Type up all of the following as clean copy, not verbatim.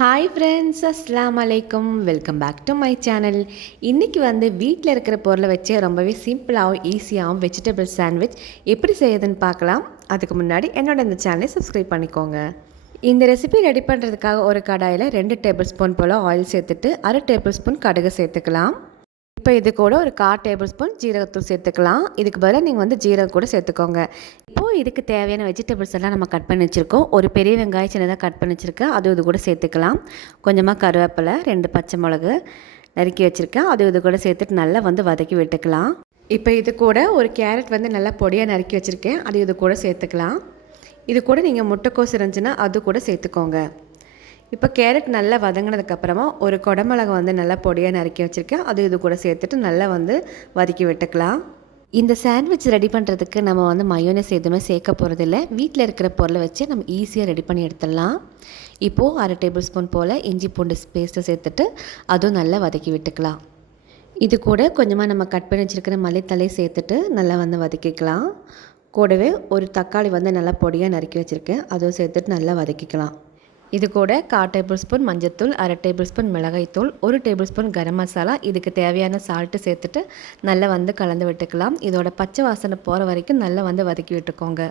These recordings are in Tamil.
ஹாய் ஃப்ரெண்ட்ஸ், அஸ்ஸலாமு அலைக்கும். Welcome back to my channel. இன்றைக்கி வீட்டில் இருக்கிற பொருளை வச்சு ரொம்பவே சிம்பிளாகவும் ஈஸியாகவும் வெஜிடபிள் சாண்ட்விச் எப்படி செய்யுதுன்னு பார்க்கலாம். அதுக்கு முன்னாடி இந்த சேனலை சப்ஸ்கிரைப் பண்ணிக்கோங்க. இந்த ரெசிபி ரெடி பண்ணுறதுக்காக ஒரு கடாயில் 2 டேபிள் ஸ்பூன் போல் ஆயில் சேர்த்துட்டு 1/2 டேபிள் ஸ்பூன் கடுகு சேர்த்துக்கலாம். இப்போ இது கூட ஒரு 1/4 டேபிள் ஸ்பூன் ஜீரகத்தூள் சேர்த்துக்கலாம். இதுக்கு பதிலாக நீங்கள் ஜீரகம் கூட சேர்த்துக்கோங்க. இப்போது இதுக்கு தேவையான வெஜிடபிள்ஸ் எல்லாம் நம்ம கட் பண்ணி வச்சுருக்கோம். ஒரு பெரிய வெங்காயம் சின்னதாக கட் பண்ணி வச்சுருக்கேன், இது கூட சேர்த்துக்கலாம். கொஞ்சமாக கருவேப்பிலை, 2 பச்சை மிளகு நறுக்கி வச்சுருக்கேன், இது கூட சேர்த்துட்டு நல்லா வதக்கி விட்டுக்கலாம். இப்போ இது கூட ஒரு கேரட் நல்லா பொடியாக நறுக்கி வச்சுருக்கேன், இது கூட சேர்த்துக்கலாம். இது கூட நீங்கள் முட்டைக்கோஸ் இருந்துச்சுன்னா அது கூட சேர்த்துக்கோங்க. இப்போ கேரட் நல்லா வதங்கினதுக்கப்புறமா ஒரு குடமிளகு நல்லா பொடியாக நறுக்கி வச்சுருக்கேன், இது கூட சேர்த்துட்டு நல்லா வதக்கி விட்டுக்கலாம். இந்த சாண்ட்விச் ரெடி பண்ணுறதுக்கு நம்ம மயோனஸ் எதுவுமே சேர்க்க போகிறதில்ல. வீட்டில் இருக்கிற பொருளை வச்சு நம்ம ஈஸியாக ரெடி பண்ணி எடுத்துடலாம். இப்போது 1/2 டேபிள் ஸ்பூன் போல் இஞ்சி பூண்டு பேஸ்ட்டை சேர்த்துட்டு அதுவும் நல்லா வதக்கி விட்டுக்கலாம். இது கூட கொஞ்சமாக நம்ம கட் பண்ணி வச்சுருக்கிற மல்லித்தலையை சேர்த்துட்டு நல்லா வதக்கிக்கலாம். கூடவே ஒரு தக்காளி நல்லா பொடியாக நறுக்கி வச்சுருக்கேன், அதுவும் சேர்த்துட்டு நல்லா வதக்கிக்கலாம். இது கூட 1/4 டேபிள் ஸ்பூன் மஞ்சத்தூள், 1/2 டேபிள் ஸ்பூன் மிளகாய்த்தூள், 1 டேபிள் ஸ்பூன் கரம் மசாலா, இதுக்கு தேவையான சால்ட்டு சேர்த்துட்டு நல்லா கலந்து விட்டுக்கலாம். இதோட பச்சை வாசனை போகிற வரைக்கும் நல்லா வதக்கி விட்டுக்கோங்க.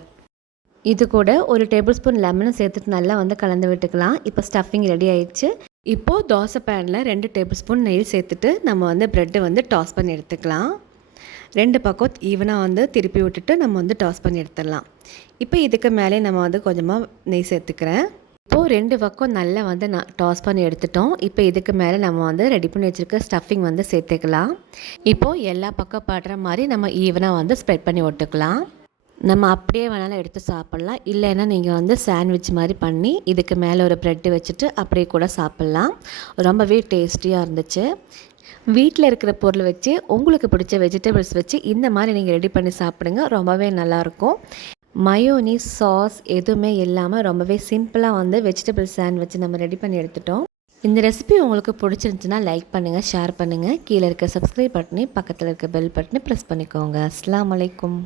இது கூட 1 டேபிள் ஸ்பூன் லெமனும் சேர்த்துட்டு நல்லா கலந்து விட்டுக்கலாம். இப்போ ஸ்டஃபிங் ரெடி ஆயிடுச்சு. இப்போது தோசை பேனில் 2 டேபிள் ஸ்பூன் நெய் சேர்த்துட்டு நம்ம ப்ரெட்டை டாஸ் பண்ணி எடுத்துக்கலாம். 2 பக்கம் ஈவனாக திருப்பி விட்டுட்டு நம்ம டாஸ் பண்ணி எடுத்துடலாம். இப்போ இதுக்கு மேலே நம்ம கொஞ்சமாக நெய் சேர்த்துக்கிறேன். இப்போது 2 பக்கம் நல்லா நான் டாஸ் பண்ணி எடுத்துட்டோம். இப்போ இதுக்கு மேலே நம்ம ரெடி பண்ணி வச்சுருக்க ஸ்டஃபிங் சேர்த்துக்கலாம். இப்போது எல்லா பக்கம் படுற மாதிரி நம்ம ஈவனாக ஸ்ப்ரெட் பண்ணி விட்டுக்கலாம். நம்ம அப்படியே வேணாலும் எடுத்து சாப்பிட்லாம், இல்லைன்னா நீங்கள் சாண்ட்விச் மாதிரி பண்ணி இதுக்கு மேலே ஒரு ப்ரெட்டு வச்சுட்டு அப்படியே கூட சாப்பிட்லாம். ரொம்பவே டேஸ்டியாக இருந்துச்சு. வீட்டில் இருக்கிற பொருள் வச்சு உங்களுக்கு பிடிச்ச வெஜிடபிள்ஸ் வச்சு இந்த மாதிரி நீங்கள் ரெடி பண்ணி சாப்பிடுங்க, ரொம்பவே நல்லாயிருக்கும். மயோனீஸ் சாஸ் எதுவுமே இல்லாமல் ரொம்பவே சிம்பிளாக வெஜிடபிள் சாண்ட்விச் நம்ம ரெடி பண்ணி எடுத்துட்டோம். இந்த ரெசிபி உங்களுக்கு பிடிச்சிருந்துச்சுன்னா லைக் பண்ணுங்கள், ஷேர் பண்ணுங்கள். கீழே இருக்க சப்ஸ்கிரைப் பட்டனே பக்கத்தில் இருக்க பெல் பட்டனை ப்ரெஸ் பண்ணிக்கோங்க. அஸ்ஸலாமு அலைக்கும்.